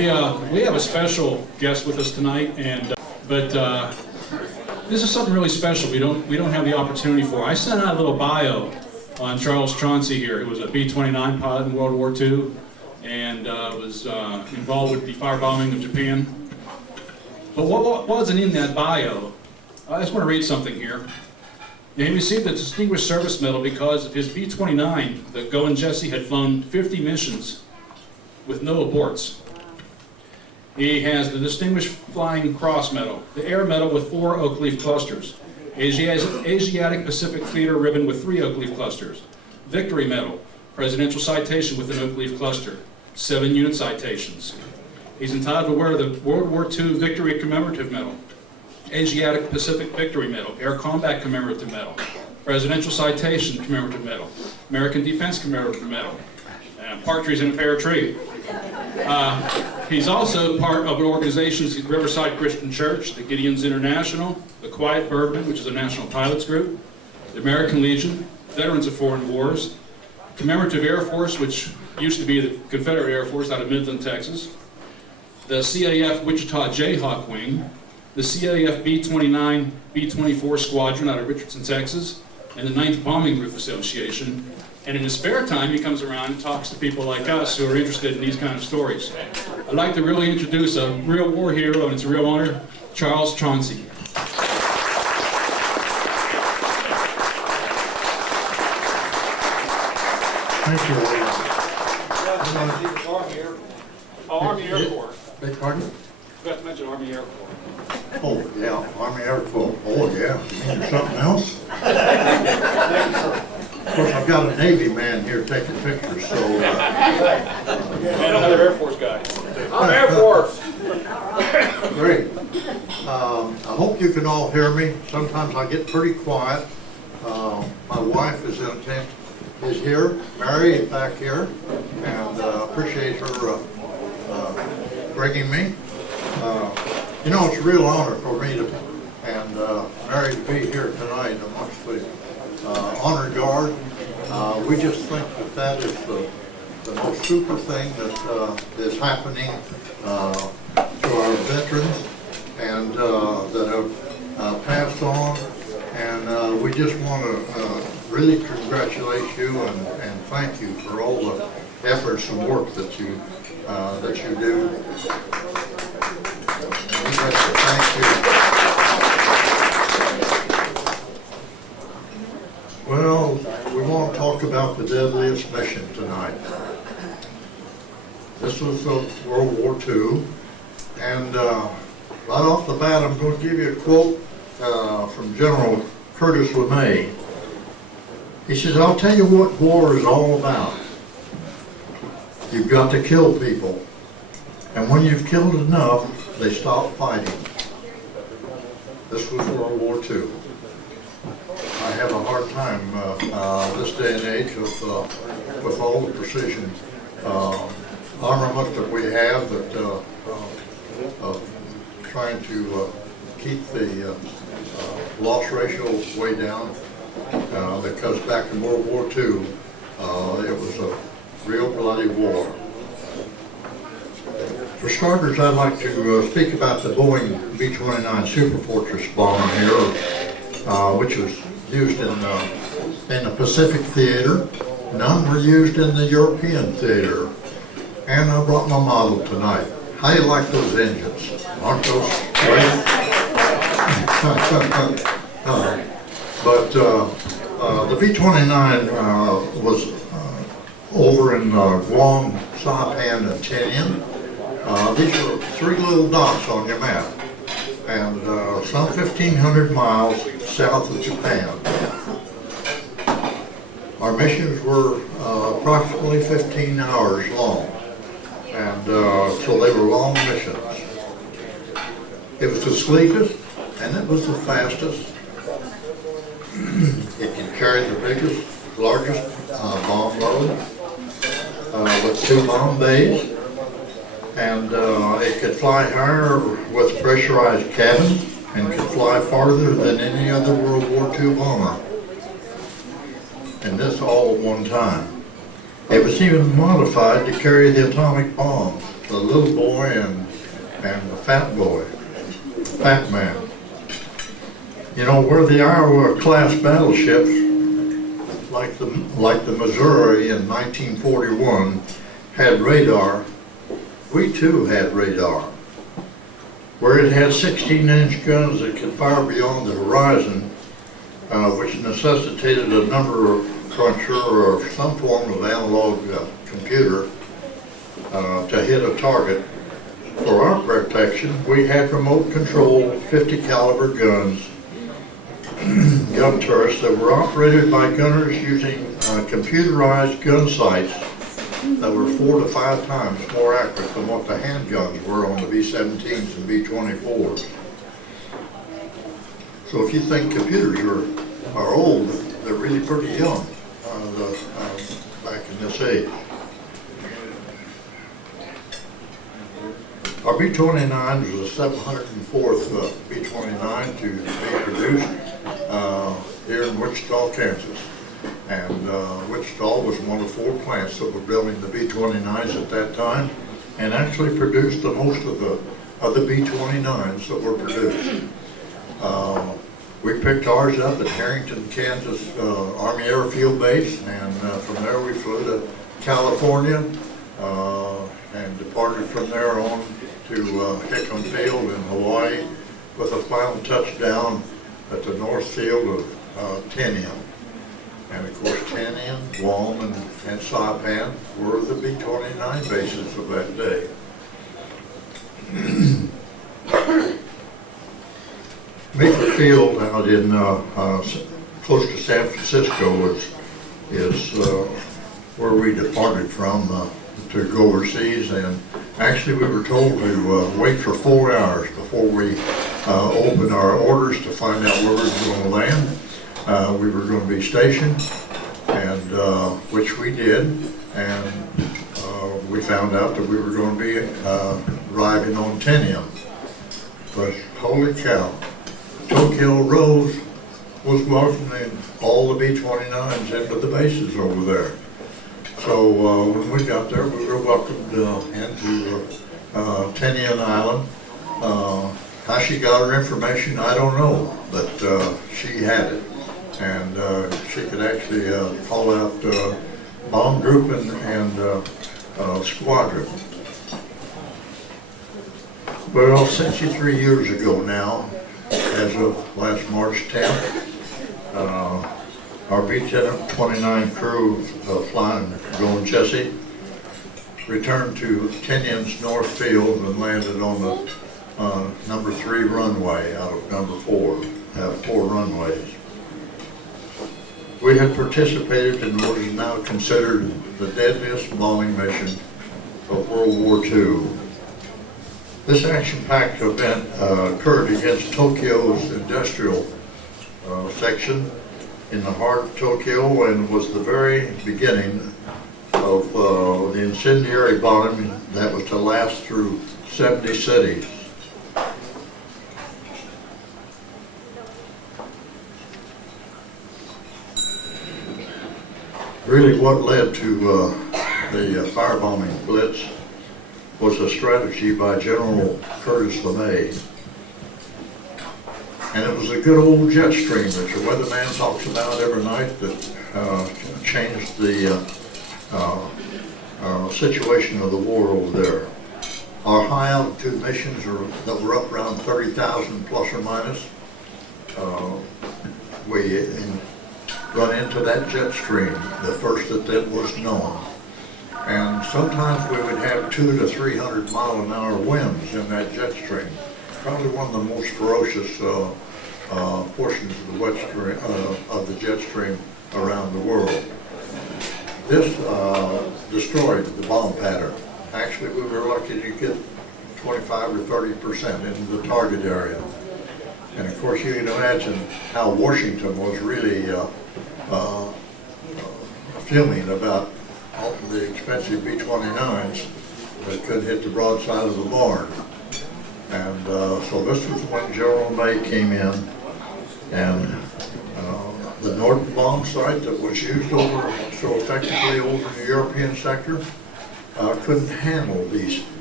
We have a special guest with us tonight, and but this is something really special. We don't have the opportunity for. I sent out a little bio on Charles Chauncey here, who was a B29 pilot in World War II, and was involved with the firebombing of Japan. But what wasn't in that bio? I just want to read something here. He received the Distinguished Service Medal because of his B29, the Go and Jesse, had flown 50 missions with no aborts. He has the Distinguished Flying Cross Medal, the Air Medal with 4 oak leaf clusters, Asiatic Pacific Theater Ribbon with 3 oak leaf clusters, Victory Medal, Presidential Citation with an oak leaf cluster, 7 unit citations. He's entitled to wear the World War II Victory Commemorative Medal, Asiatic Pacific Victory Medal, Air Combat Commemorative Medal, Presidential Citation Commemorative Medal, American Defense Commemorative Medal, and Partridge in a Pear Tree. He's also part of an organization, the Riverside Christian Church, the Gideons International, the Quiet Birdmen, which is a national pilots group, the American Legion, Veterans of Foreign Wars, Commemorative Air Force, which used to be the Confederate Air Force out of Midland, Texas, the CAF Wichita Jayhawk Wing, the CAF B29, B24 Squadron out of Richardson, Texas, and the 9th Bombing Group Association. And in his spare time, he comes around and talks to people like us who are interested in these kind of stories. I'd like to really introduce a real war hero, and it's a real honor, Charles Chauncey. Thank you. Army Air Corps. Beg pardon? Forgot to mention Army Air Corps. Oh, yeah, Army Air Corps. Oh, yeah. You mean something else? Of course, I've got a Navy man here taking pictures, so... And another Air Force guy. I'm Air Force! Great. I hope you can all hear me. Sometimes I get pretty quiet. My wife is here, Mary, back here, and appreciate her bringing me. You know, it's a real honor for me to, and Mary, to be here tonight amongst the honor guard. We just think that that is the most super thing that is happening to our veterans and that have passed on. And we just want to really congratulate you and thank you for all the efforts and work that you do. Thank you. Well, we want to talk about the Deadliest mission tonight. This was World War II, and right off the bat, I'm going to give you a quote from General Curtis LeMay. He says, "I'll tell you what war is all about. You've got to kill people, and when you've killed enough, they stop fighting." This was World War II. I have a hard time this day and age with all the precision armament that we have, that trying to keep the loss ratio way down, because back in World War II, it was a real bloody war. For starters, I'd like to speak about the Boeing B29 Superfortress bomber here, which was used in the Pacific theater. None were used in the European theater. And I brought my model tonight. How do you like those engines? Aren't those great? But the B29 was over in Guam, Saipan, and Tinian. These are 3 little dots on your map, and some 1,500 miles south of Japan. Our missions were approximately 15 hours long, and so they were long missions. It was the sleekest, and it was the fastest. It can carry the biggest, largest bomb load with 2 bomb bays. And it could fly higher with pressurized cabins and could fly farther than any other World War II bomber. And this all at one time. It was even modified to carry the atomic bomb the little boy and the fat boy, fat man. You know, where the Iowa class battleships, like the Missouri in 1941, had radar, we too had radar. Where it had 16-inch guns that could fire beyond the horizon, which necessitated a number cruncher or some form of analog computer to hit a target. For our protection, we had remote control 50 caliber guns, gun turrets that were operated by gunners using computerized gun sights that were 4 to 5 times more accurate than what the handguns were on the B-17s and B-24s. So if you think computers are old, they're really pretty young back in this age. Our B-29 was the 704th B-29 to be produced here in Wichita, Kansas. And Wichita was one of 4 plants that were building the B-29s at that time, and actually produced the most of the B-29s that were produced. We picked ours up at Harrington, Kansas Army Airfield Base, and from there we flew to California and departed from there on to Hickam Field in Hawaii, with a final touchdown at the North Field of Tinian. And of course, Tinian, Guam, and Saipan were the B-29 bases of that day. Meeker Field out in close to San Francisco is where we departed from to go overseas, and actually we were told to wait for 4 hours before we opened our orders to find out where we were going to land. We were going to be stationed, and which we did, and we found out that we were going to be arriving on Tinian. But holy cow, Tokyo Rose was welcoming all the B-29s into the bases over there. So when we got there, we were welcomed into Tinian Island. How she got her information, I don't know, but she had it. And she could actually call out bomb group and squadron. Well, 63 years ago now, as of last March 10th, our B-29 crew flying going Chessie returned to Tinian's North Field and landed on the number 3 runway out of number 4. Have 4 runways. We had participated in what is now considered the deadliest bombing mission of World War II. This action-packed event occurred against Tokyo's industrial section in the heart of Tokyo, and was the very beginning of the incendiary bombing that was to last through 70 cities. Really what led to the firebombing blitz was a strategy by General Curtis LeMay. And it was a good old jet stream that your weatherman talks about every night that changed the situation of the war over there. Our high altitude missions that were up around 30,000 plus or minus, we run into that jet stream, the first that was known. And sometimes we would have 200 to 300 mile an hour winds in that jet stream. Probably one of the most ferocious portions of the jet stream around the world. This destroyed the bomb pattern. Actually, we were lucky to get 25 or 30% into the target area. And of course, you can imagine how Washington was really fuming about all the expensive B-29s that could hit the broadside of the barn. And so this was when General May came in, and the Norton bomb site that was used so effectively over in the European sector couldn't handle these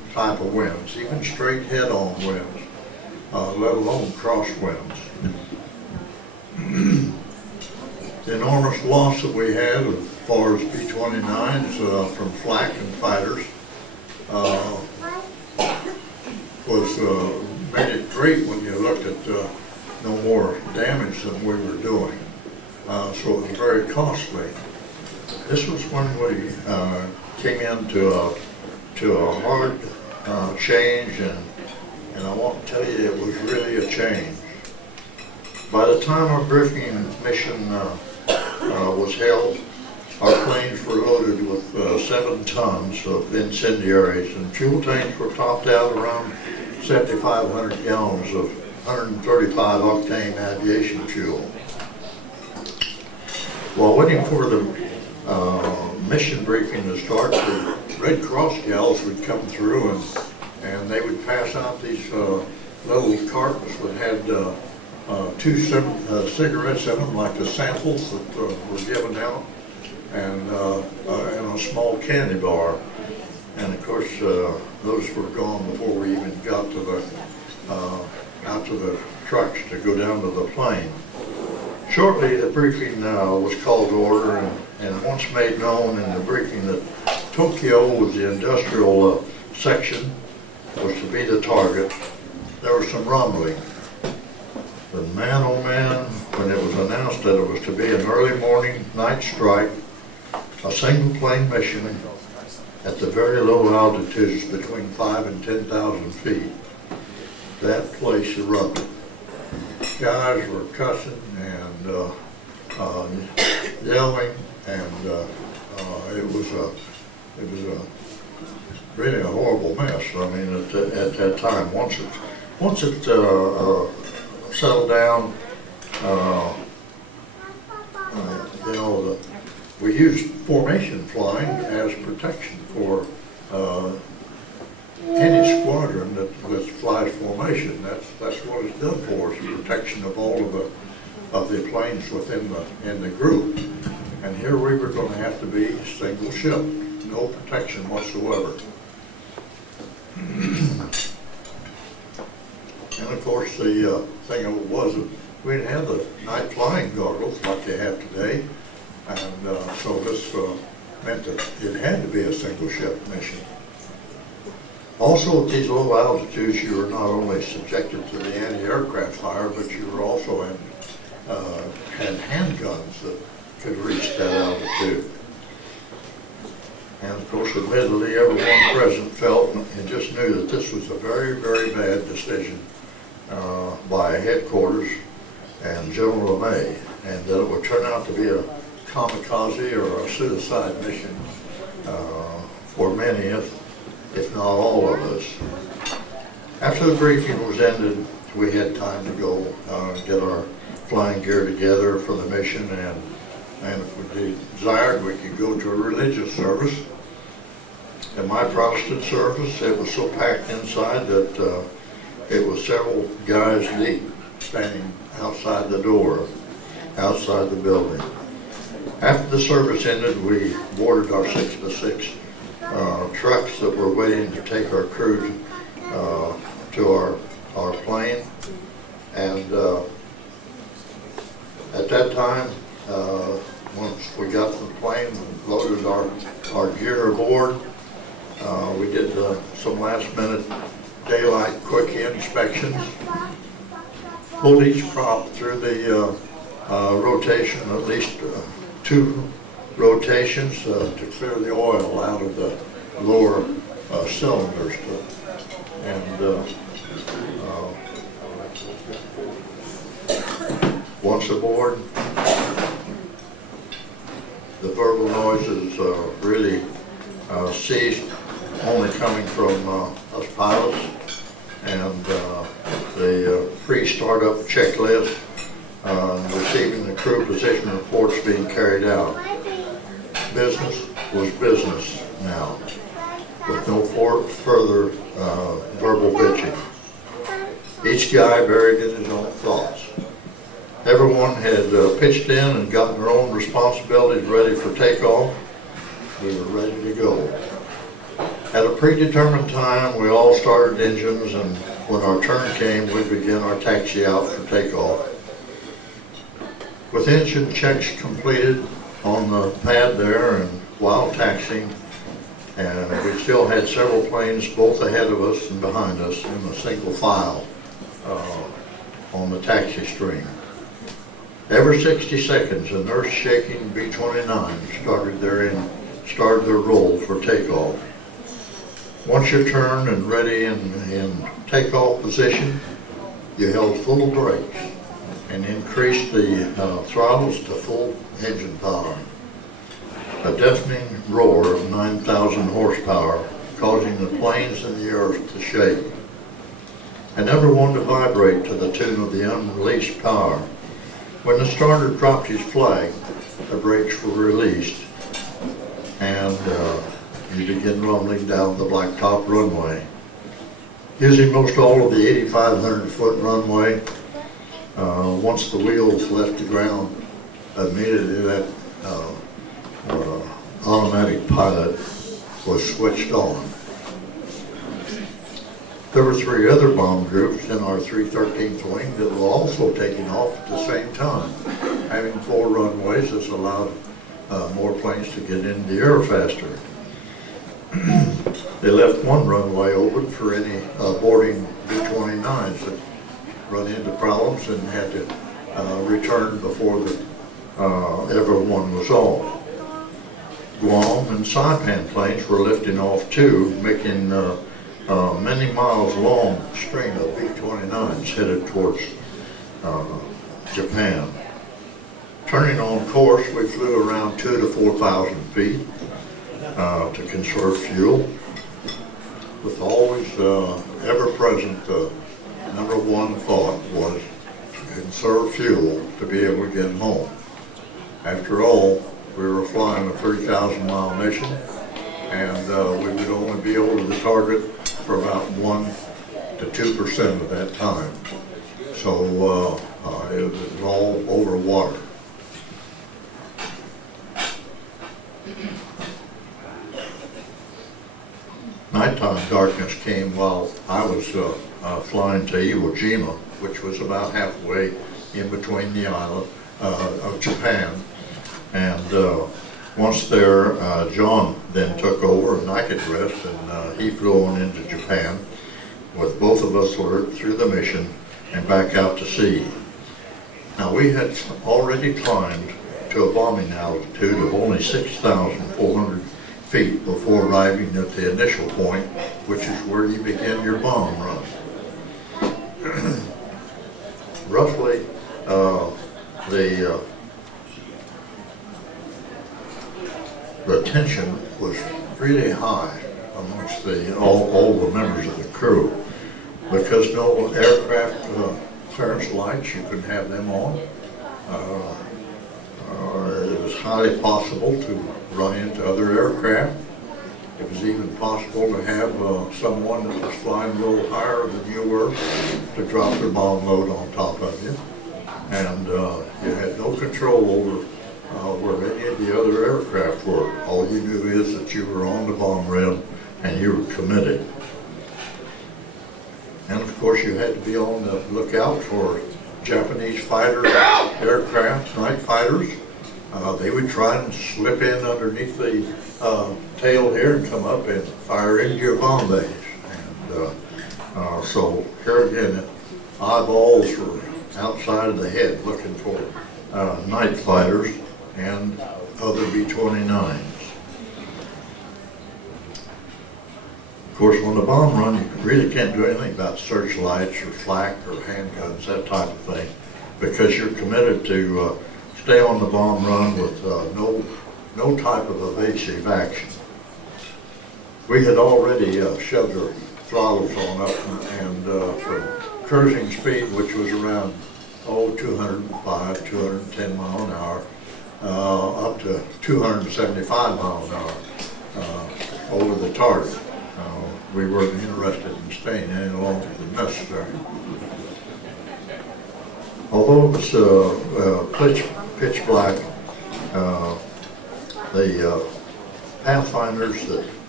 type of winds, even straight head-on winds, let alone crosswinds. The enormous loss that we had as far as B29s from flak and fighters made it great when you looked at no more damage than we were doing. So it was very costly. This was when we came into a hard change, and I want to tell you, it was really a change. By the time our briefing mission was held, our planes were loaded with 7 tons of incendiaries, and fuel tanks were topped out around 7,500 gallons of 135 octane aviation fuel. While waiting for the mission briefing to start, the Red Cross gals would come through, and they would pass out these little cartons that had 2 cigarettes in them, like the samples that were given out, and a small candy bar. And of course, those were gone before we even got to the out to the trucks to go down to the plane. Shortly, the briefing was called to order, and once made known in the briefing that Tokyo was the industrial section, was to be the target, there was some rumbling. But man, oh man, when it was announced that it was to be an early morning night strike, a single plane mission at the very low altitudes between 5,000 and 10,000 feet, that place erupted. Guys were cussing and yelling, and it was really a horrible mess. I mean, at that time, once it settled down, we used formation flying as protection for any squadron that flies formation. That's what it's done for, is protection of all of the planes within the group. And here we were going to have to be single ship, no protection whatsoever. And of course, the thing of it was that we didn't have the night flying goggles like they have today, and so this meant that it had to be a single ship mission. Also, at these low altitudes, you were not only subjected to the anti-aircraft fire, but you were also had handguns that could reach that altitude. And of course, admittedly, everyone present felt and just knew that this was a very, very bad decision by headquarters and General LeMay, and that it would turn out to be a kamikaze or a suicide mission for many, if not all of us. After the briefing was ended, we had time to go get our flying gear together for the mission, and if we desired, we could go to a religious service. In my Protestant service, it was so packed inside that it was several guys deep standing outside the door, outside the building. After the service ended, we boarded our 6x6 trucks that were waiting to take our crew to our plane. And at that time, once we got to the plane and loaded our gear aboard, we did some last-minute daylight quick inspections, pulled each prop through the rotation, at least 2 rotations to clear the oil out of the lower cylinders. Once aboard, the verbal noises really ceased, only coming from us pilots, and the pre-startup checklist, receiving the crew position reports being carried out. Business was business now, with no further verbal bitching. Each guy buried in his own thoughts. Everyone had pitched in and gotten their own responsibilities ready for takeoff. We were ready to go. At a predetermined time, we all started engines, and when our turn came, we began our taxi out for takeoff. With engine checks completed on the pad there and while taxiing, and we still had several planes both ahead of us and behind us in a single file on the taxi stream. Every 60 seconds, an earth-shaking B29 started their roll for takeoff. Once you're turned and ready in takeoff position, you held full brakes and increased the throttles to full engine power. A deafening roar of 9,000 horsepower, causing the planes and the earth to shake, and everyone to vibrate to the tune of the unreleased power. When the starter dropped his flag, the brakes were released, and you begin rumbling down the blacktop runway. Using most all of the 8,500-foot runway, once the wheels left the ground, immediately that automatic pilot was switched on. There were 3 other bomb groups in our 313th wing that were also taking off at the same time. Having 4 runways has allowed more planes to get into the air faster. They left 1 runway open for any boarding B-29s that run into problems and had to return before everyone was off. Guam and Saipan planes were lifting off too, making many miles long string of B-29s headed towards Japan. Turning on course, we flew around 2,000 to 4,000 feet to conserve fuel, with always ever-present number 1 thought was to conserve fuel to be able to get home. After all, we were flying a 30,000-mile mission, and we would only be over the target for about 1 to 2% of that time. So it was all over water. Nighttime darkness came while I was flying to Iwo Jima, which was about halfway in between the island of Japan. And once there, John then took over and I could rest, and he flew on into Japan with both of us alert through the mission and back out to sea. Now we had already climbed to a bombing altitude of only 6,400 feet before arriving at the initial point, which is where you begin your bomb run. Roughly, the tension was really high amongst all the members of the crew, because no aircraft clearance lights, you couldn't have them on. It was highly possible to run into other aircraft. It was even possible to have someone that was flying a little higher than you were to drop their bomb load on top of you. And you had no control over where any of the other aircraft were. All you knew is that you were on the bomb rim and you were committed. And of course you had to be on the lookout for Japanese fighter aircraft, night fighters. They would try and slip in underneath the tail here and come up and fire into your bomb bays. And so here again, eyeballs were outside of the head looking for night fighters and other B-29s. Of course, on the bomb run, you really can't do anything about searchlights or flak or handguns, that type of thing, because you're committed to stay on the bomb run with no type of evasive action. We had already shoved our throttles on up, and from cruising speed, which was around 205, 210 mile an hour, up to 275 miles an hour over the target. We weren't interested in staying any longer than necessary. Although it was pitch black, the pathfinders that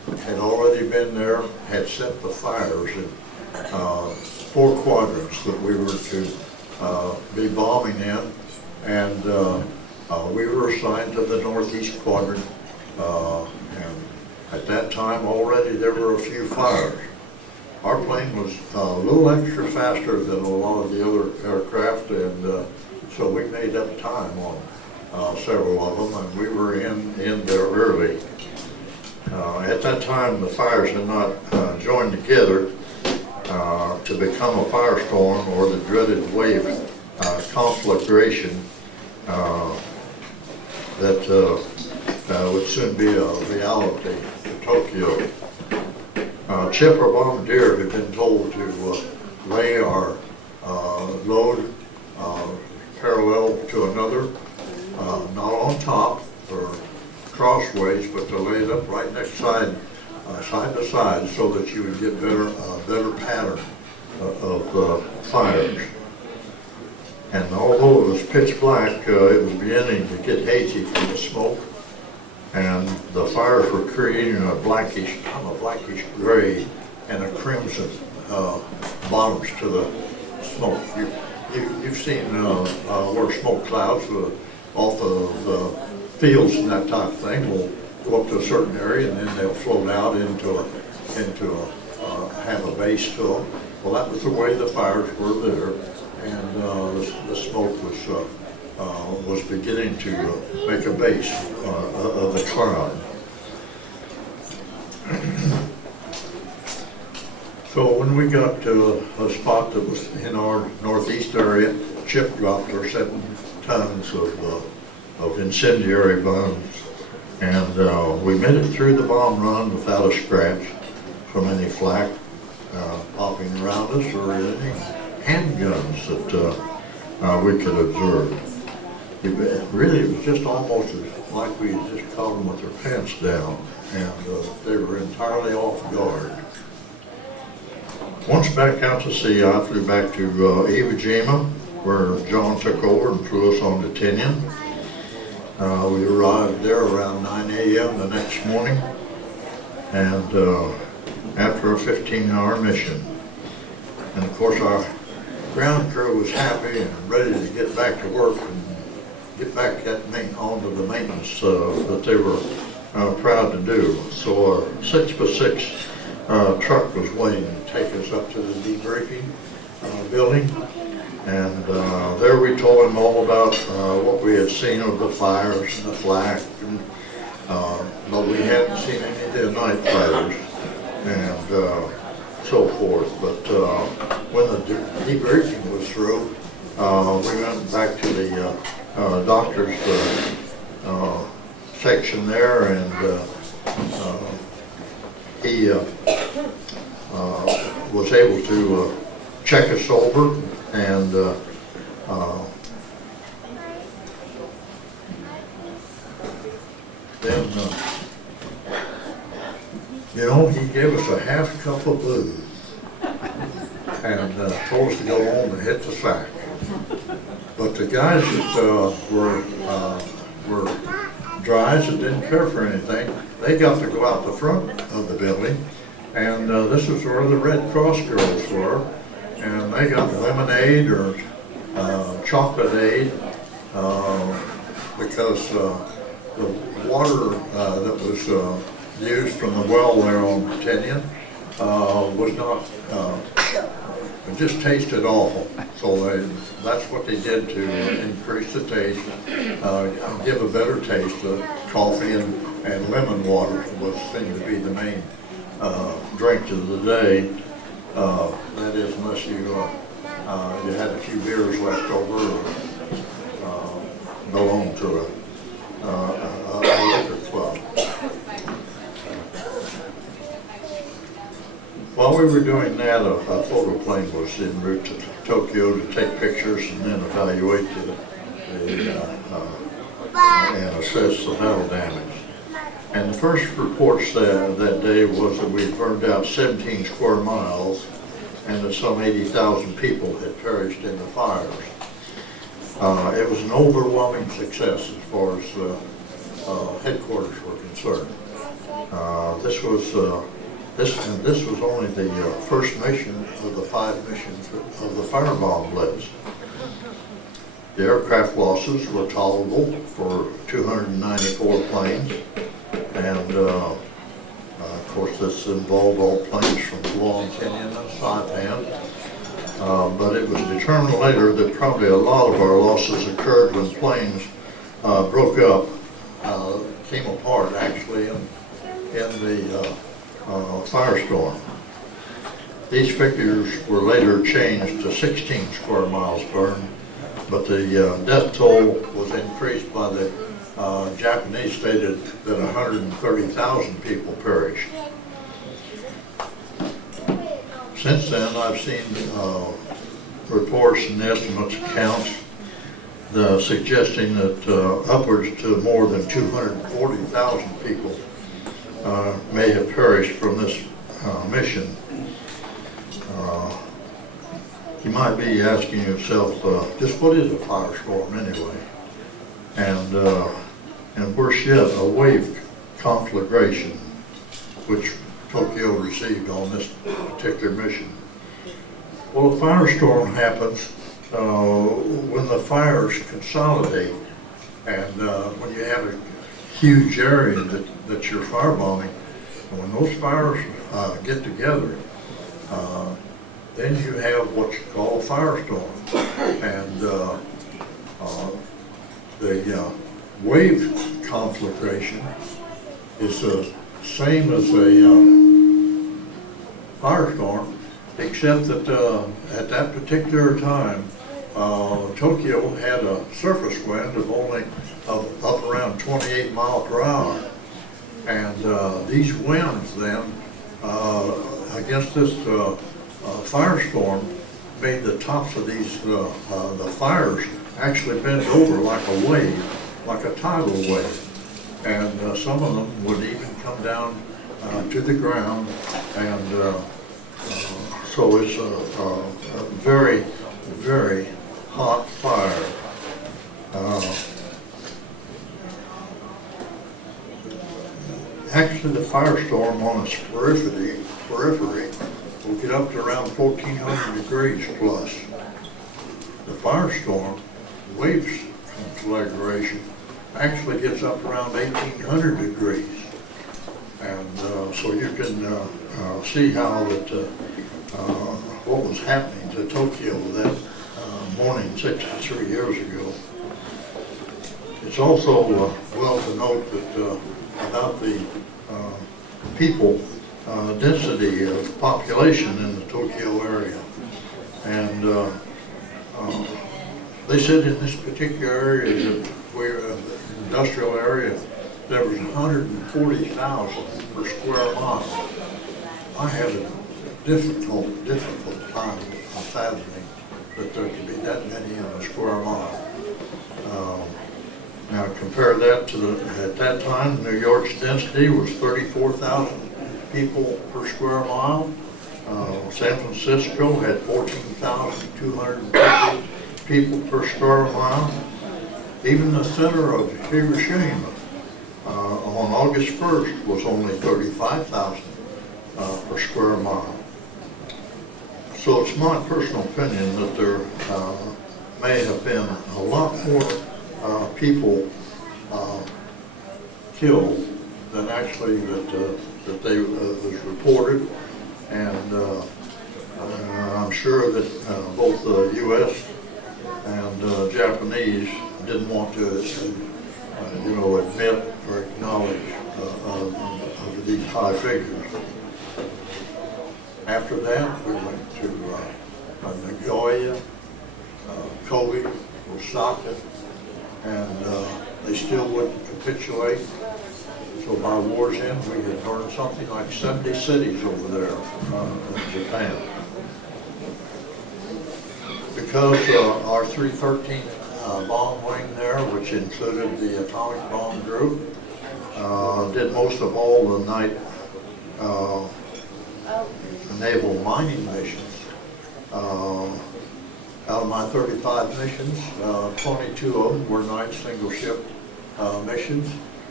had already been there, had set the fires in 4 quadrants that we were to be bombing in, and we were assigned to the northeast quadrant, and at that time already there were a few fires. Our plane was a little extra faster than a lot of the other aircraft, and so we made up time on several of them, and we were in there early. At that time, the fires had not joined together to become a firestorm or the dreaded wave conflagration that would soon be a reality in Tokyo. Chip, our bombardier, had been told to lay our load parallel to another, not on top or crossways, but to lay it up right next side to side, so that you would get better pattern of fires. And although it was pitch black, it was beginning to get hazy from the smoke, and the fires were creating a blackish gray and a crimson bottoms to the smoke. You've seen where smoke clouds off of the fields and that type of thing will go up to a certain area, and then they'll float out into have a base to them. Well, that was the way the fires were there, and the smoke was beginning to make a base of the cloud. So when we got to a spot that was in our northeast area, Chip dropped our 7 tons of incendiary bombs, and we made it through the bomb run without a scratch from any flak popping around us or any handguns that we could observe. It was just almost like we had just caught them with their pants down, and they were entirely off guard. Once back out to sea, I flew back to Iwo Jima, where John took over and flew us on to Tinian. We arrived there around 9 a.m. the next morning, and after a 15-hour mission. And of course our ground crew was happy and ready to get back to work and get back onto the maintenance that they were proud to do. So our 6x6 truck was waiting to take us up to the debriefing building, and there we told him all about what we had seen of the fires and the flak, and, but we hadn't seen any of the night fires and so forth. But when the debriefing was through, we went back to the doctor's section there, and he was able to check us over, and then he gave us a half cup of booze and told us to go home and hit the sack. But the guys that were dries and didn't care for anything, they got to go out the front of the building, and this is where the Red Cross girls were, and they got lemonade or chocolate aid because the water that was used from the well there on Tinian was not, it just tasted awful. So that's what they did to increase the taste, give a better taste. Coffee and lemon water was seemed to be the main drink of the day. That is, unless you had a few beers left over or belonged to a liquor club. While we were doing that, a photo plane was en route to Tokyo to take pictures and then evaluate and assess the battle damage. And the first reports that day was that we had burned out 17 square miles and that some 80,000 people had perished in the fires. It was an overwhelming success as far as headquarters were concerned. This was only the first mission of the 5 missions of the firebomb blitz. The aircraft losses were tolerable for 294 planes, and of course this involved all planes from Guam, Kenya, and Saipan. But it was determined later that probably a lot of our losses occurred when planes broke up, came apart actually in the Firestorm. These figures were later changed to 16 square miles burned, but the death toll was increased by the Japanese stated that 130,000 people perished. Since then, I've seen reports and estimates, accounts, suggesting that upwards to more than 240,000 people may have perished from this mission. You might be asking yourself, just what is a firestorm anyway? And worse yet, a wave conflagration, which Tokyo received on this particular mission. Well, a firestorm happens when the fires consolidate, and when you have a huge area that you're firebombing, and when those fires get together, then you have what you call a firestorm. And the wave conflagration is the same as a firestorm, except that at that particular time, Tokyo had a surface wind of only up around 28 miles per hour. And these winds then, against this firestorm, made the tops of these, the fires actually bend over like a wave, like a tidal wave. And some of them would even come down to the ground, and so it's a very, very hot fire. Actually, the firestorm on its periphery will get up to around 1,400 degrees plus. The firestorm, wave conflagration, actually gets up around 1,800 degrees. And so you can see how that what was happening to Tokyo that morning 63 years ago. It's also well to note that about the people density of population in the Tokyo area. And they said in this particular area, that we're industrial area, there was 140,000 per square mile. I had a difficult time fathoming that there could be that many in a square mile. Now compare that to at that time, New York's density was 34,000 people per square mile. San Francisco had 14,250 people per square mile. Even the center of Hiroshima on August 1st was only 35,000 per square mile. So it's my personal opinion that there may have been a lot more people killed than actually that they was reported, and I'm sure that both the U.S. and Japanese didn't want to, admit or acknowledge of these high figures. After that, we went to Nagoya, Kobe, Osaka, and they still wouldn't capitulate. So by war's end, we had burned something like 70 cities over there in Japan. Because our 313th bomb wing there, which included the atomic bomb group, did most of all the night naval mining missions. Out of my 35 missions, 22 of them were night single ship missions,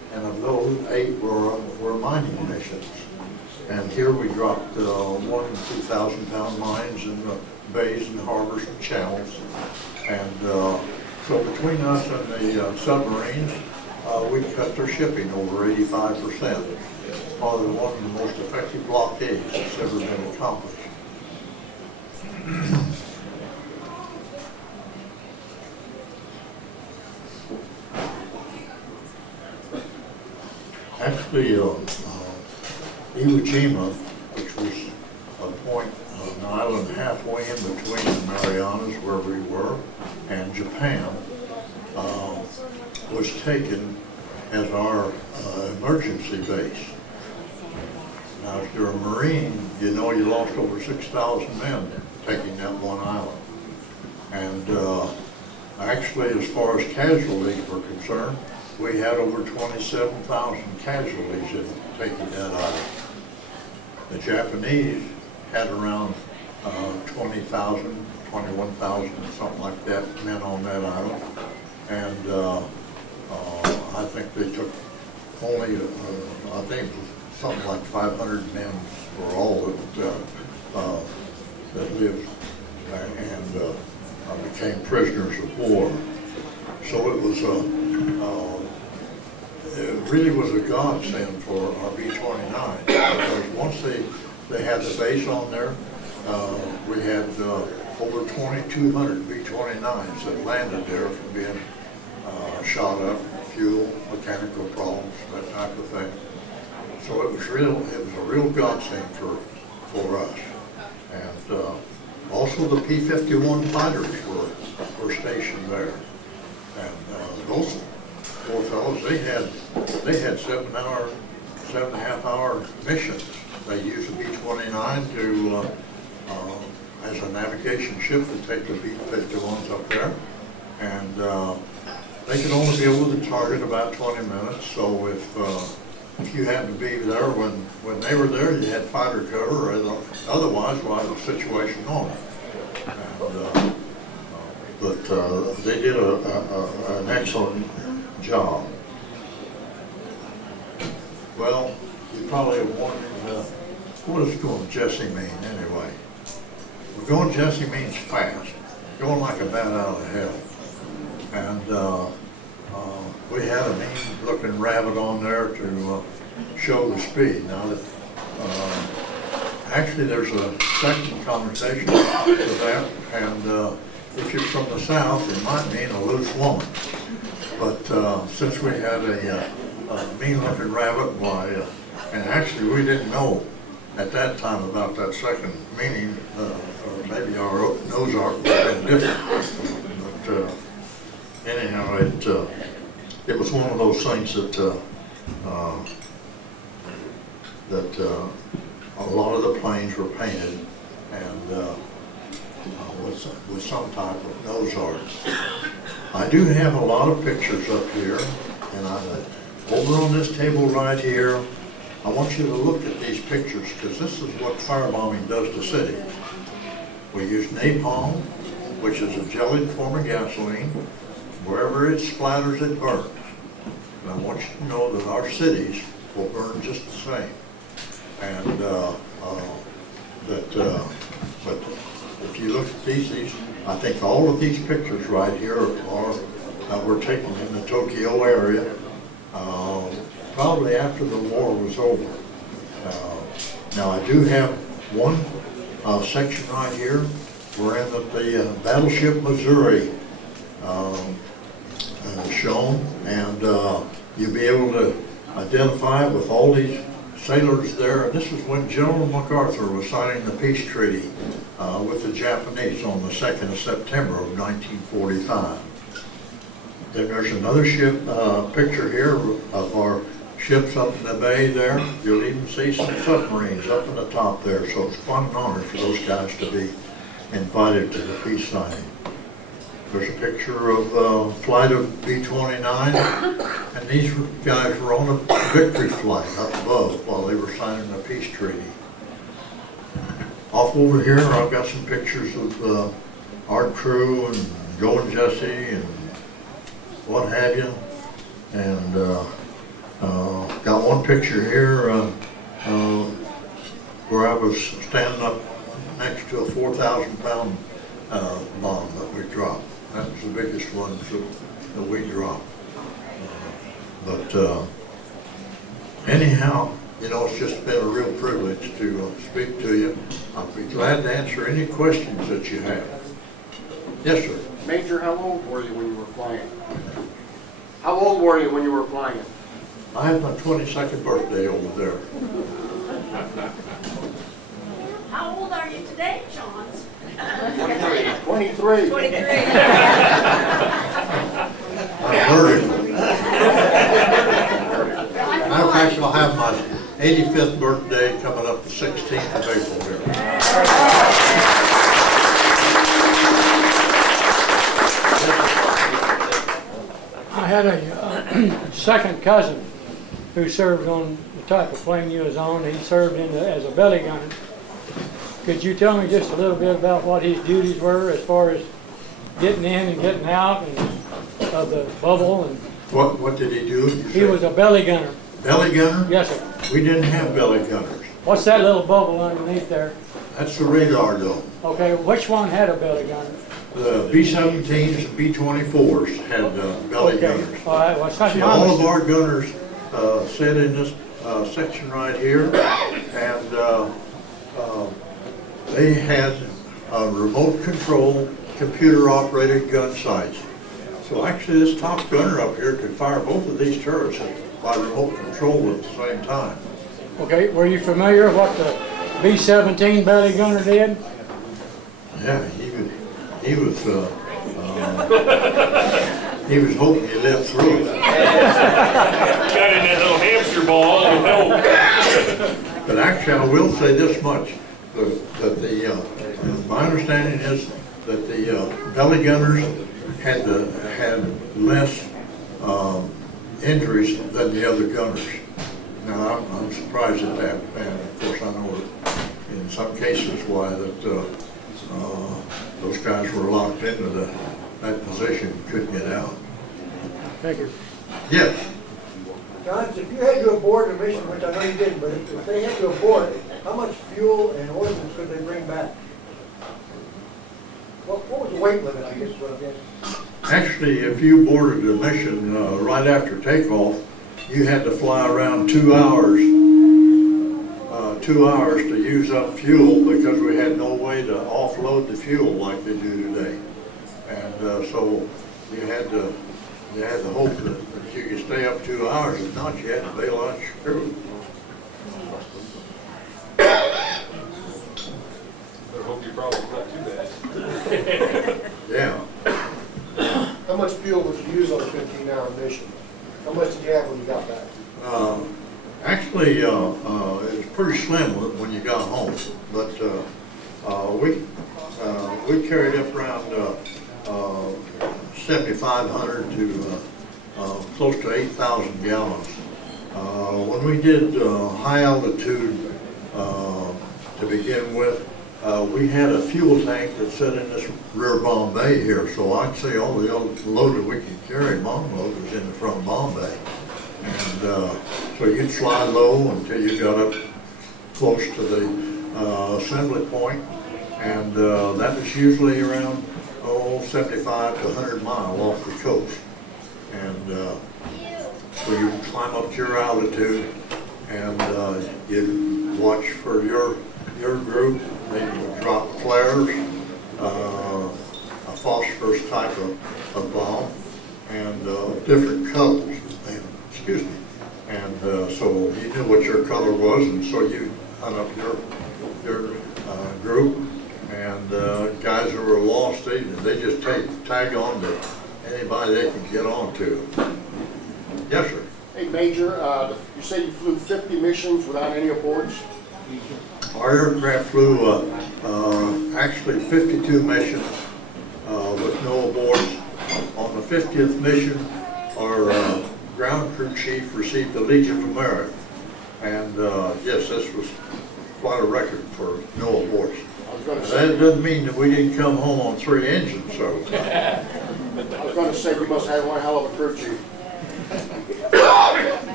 and of those 8 were mining missions. And here we dropped 1 and 2,000 pound mines in the bays and harbors and channels. And so between us and the submarines, we cut their shipping over 85%. Probably one of the most effective blockades that's ever been accomplished. Actually, Iwo Jima, which was a point, an island halfway in between the Marianas where we were and Japan, was taken as our emergency base. Now, if you're a Marine, you know you lost over 6,000 men taking that one island. And actually, as far as casualties were concerned, we had over 27,000 casualties in taking that island. The Japanese had around 20,000, 21,000, something like that, men on that island. And I think they took only, I think something like 500 men for all that lived and became prisoners of war. So it was it really was a godsend for our B29, because once they had the base on there, we had over 2,200 B29s that landed there from being shot up, fuel, mechanical problems, that type of thing. So it was a real godsend for us. And also the P-51 fighters were stationed there. And those poor fellows, they had 7.5 hour missions. They used the B-29 to as a navigation ship to take the B-51s up there. And they could only be able to target about 20 minutes. So if you happened to be there when they were there, you had fighter cover, or otherwise, well, the situation on. And, but they did an excellent job. Well, you probably have wondered, what does going Jesse mean anyway? Well, going Jesse means fast, going like a bat out of hell. And we had a mean looking rabbit on there to show the speed. Now, actually there's a second connotation to that, and if you're from the South, it might mean a loose woman. But since we had a mean looking rabbit, why, and actually we didn't know at that time about that second meaning, or maybe our nose art would have been different. But anyhow, it was one of those things that a lot of the planes were painted and with some type of nose art. I do have a lot of pictures up here, and over on this table right here, I want you to look at these pictures, because this is what firebombing does to cities. We use napalm, which is a gelid form of gasoline. Wherever it splatters, it burns. And I want you to know that our cities will burn just the same. And but if you look at these, I think all of these pictures right here were taken in the Tokyo area, probably after the war was over. Now I do have one section right here. We're in the battleship Missouri shown, and you'll be able to identify with all these sailors there. And this is when General MacArthur was signing the peace treaty with the Japanese on the 2nd of September of 1945. Then there's another ship picture here of our ships up in the bay there. You'll even see some submarines up in the top there. So it's quite an honor for those guys to be invited to the peace signing. There's a picture of a flight of B-29, and these guys were on a victory flight up above while they were signing the peace treaty. Off over here, I've got some pictures of our crew and Joe and Jesse and what have you. And Got one picture here where I was standing up next to a 4,000-pound bomb that we dropped. That was the biggest one that we dropped. But anyhow, you know, it's just been a real privilege to speak to you. I'll be glad to answer any questions that you have. Yes, sir. Major, how old were you when you were flying? How old were you when you were flying? I had my 22nd birthday over there. How old are you today, Chauncey? 23. 23. I'm vertical. Matter of fact, I'll have my 85th birthday coming up the 16th of April here. I had a second cousin who served on the type of plane you was on. He served as a belly gunner. Could you tell me just a little bit about what his duties were as far as getting in and getting out and of the bubble? And What did he do? he was a belly gunner. Belly gunner? Yes, sir. We didn't have belly gunners. What's that little bubble underneath there? That's the radar dome. Okay, which one had a belly gunner? The B-17s and B-24s had belly Okay, gunners. all right, well, it's not See, my all of mistake. our gunners sit in this section right here, and they had remote control, computer-operated gun sights. So actually, this top gunner up here could fire both of these turrets by remote control at the same time. Okay, were you familiar with what the B-17 belly gunner did? Yeah, he was hoping he lived through it. Got in that little hamster ball and help. But actually, I will say this much, that my understanding is that the belly gunners had less injuries than the other gunners. Now, I'm surprised at that, and of course I know that in some cases why that those guys were locked into that position, couldn't get out. Thank you. Yes. John, if you had to abort a mission, which I know you didn't, but if they had to abort, how much fuel and ordnance could they bring back? What was the weight limit, I guess, is what I'm guessing? Actually, if you boarded a mission right after takeoff, you had to fly around 2 hours, 2 hours to use up fuel because we had no way to offload the fuel like they do today. And so you had to hope that you could stay up 2 hours. If not, you had to bail out your crew. I hope your problem's not too bad. Yeah. How much fuel would you use on a 15-hour mission? How much did you have when you got back? Actually, it was pretty slim when you got home, but we carried up around 7,500 to close to 8,000 gallons. When we did high altitude to begin with, we had a fuel tank that sat in this rear bomb bay here, so I'd say all the load that we could carry, bomb load, was in the front bomb bay. And so you'd fly low until you got up close to the assembly point, and that was usually around 75 to 100 miles off the coast. And so you climb up to your altitude, and you watch for your group. They would drop flares, a phosphorus type of bomb, and different colors. Excuse me. And so you knew what your color was, and so you hunt up your group, and guys who were lost, they just tag on to anybody they can get on to. Yes, sir. Hey, Major, you say you flew 50 missions without any aborts? Our aircraft flew actually 52 missions with no aborts. On the 50th mission, our ground crew chief received the Legion of Merit. And yes, this was quite a record for no aborts. That doesn't mean that we didn't come home on 3 engines, so. I was going to say you must have one hell of a crew chief.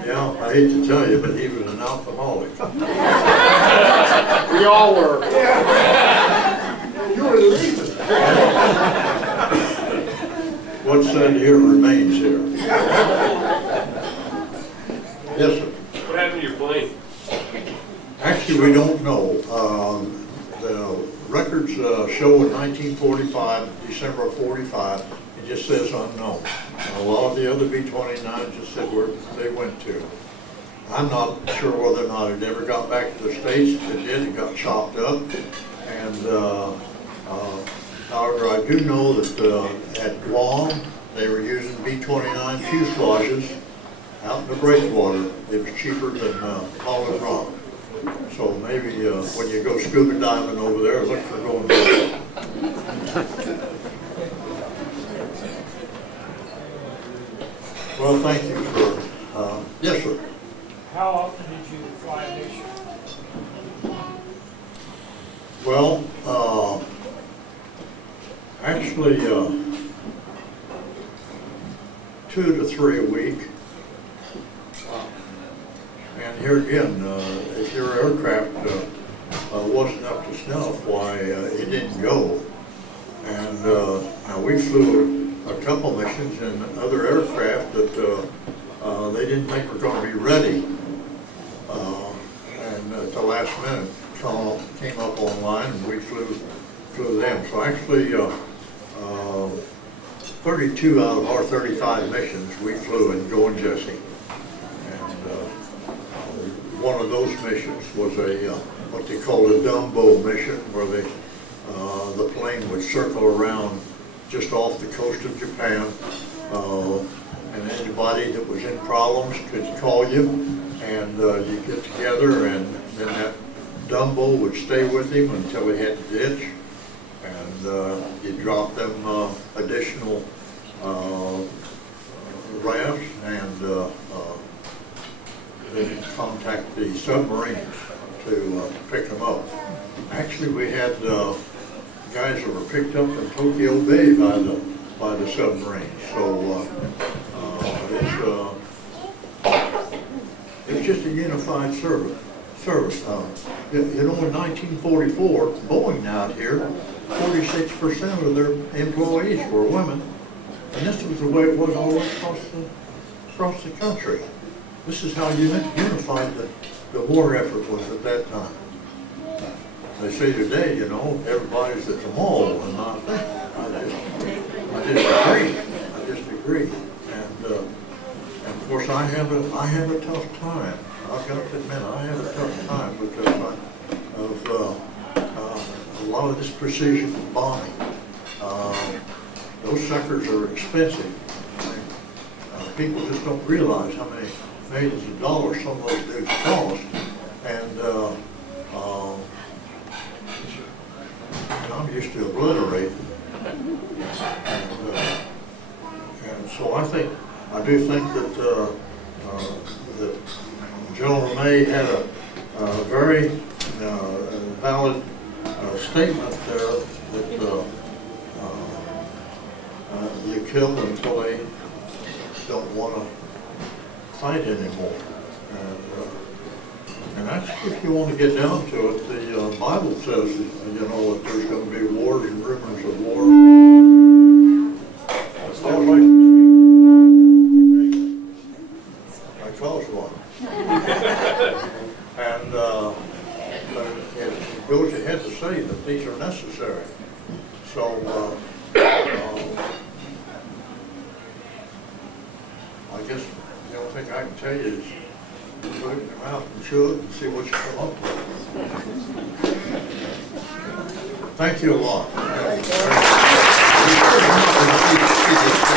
Yeah, I hate to tell you, but he was an alcoholic. We all were. You were the reason. What's said here remains here. Yes, sir. What happened to your plane? Actually, we don't know. The records show in 1945, December of 45, it just says unknown. A lot of the other B-29s just said where they went to. I'm not sure whether or not it ever got back to the States. If it did, it got chopped up. And however, I do know that at Guam, they were using B-29 fuselages out in the breakwater. It was cheaper than Holland Rock. So maybe when you go scuba diving over there, look for going there. Well, thank you for, yes, sir. How often did you fly a mission? Well, actually, 2 to 3 a week. And here again, if your aircraft wasn't up to snuff, why, it didn't go. And now we flew a couple missions in other aircraft that they didn't think were going to be ready. And at the last minute, came up online and we flew them. So actually, 32 out of our 35 missions we flew in Going Jesse. One of those missions was a what they called a Dumbo mission, where they the plane would circle around just off the coast of Japan, and anybody that was in problems could call you, and you get together, and then that Dumbo would stay with him until he had to ditch, and you drop them additional rafts, and then contact the submarines to pick them up. Actually, we had guys that were picked up in Tokyo Bay by the submarine. So it's just a unified service. You know, in 1944, Boeing out here, 46% of their employees were women, and this was the way it was all across the country. This is how unified the war effort was at that time. They say today, you know, everybody's at the mall, and I just agree. And of course, I have a tough time. I've got to admit, I have a tough time because of a lot of this precision bombing. Those suckers are expensive. People just don't realize how many millions of dollars some of those dudes cost, and I'm used to obliterating. And so I do think that that General May had a very valid statement there that you kill until they don't want to fight anymore. And that's, if you want to get down to it, the Bible says, you know, that there's going to be wars and rumors of war. I caused one. And it goes ahead to say that these are necessary. So, I guess the only thing I can tell you is put it in your mouth and chew it and see what you come up with. Thank you a lot.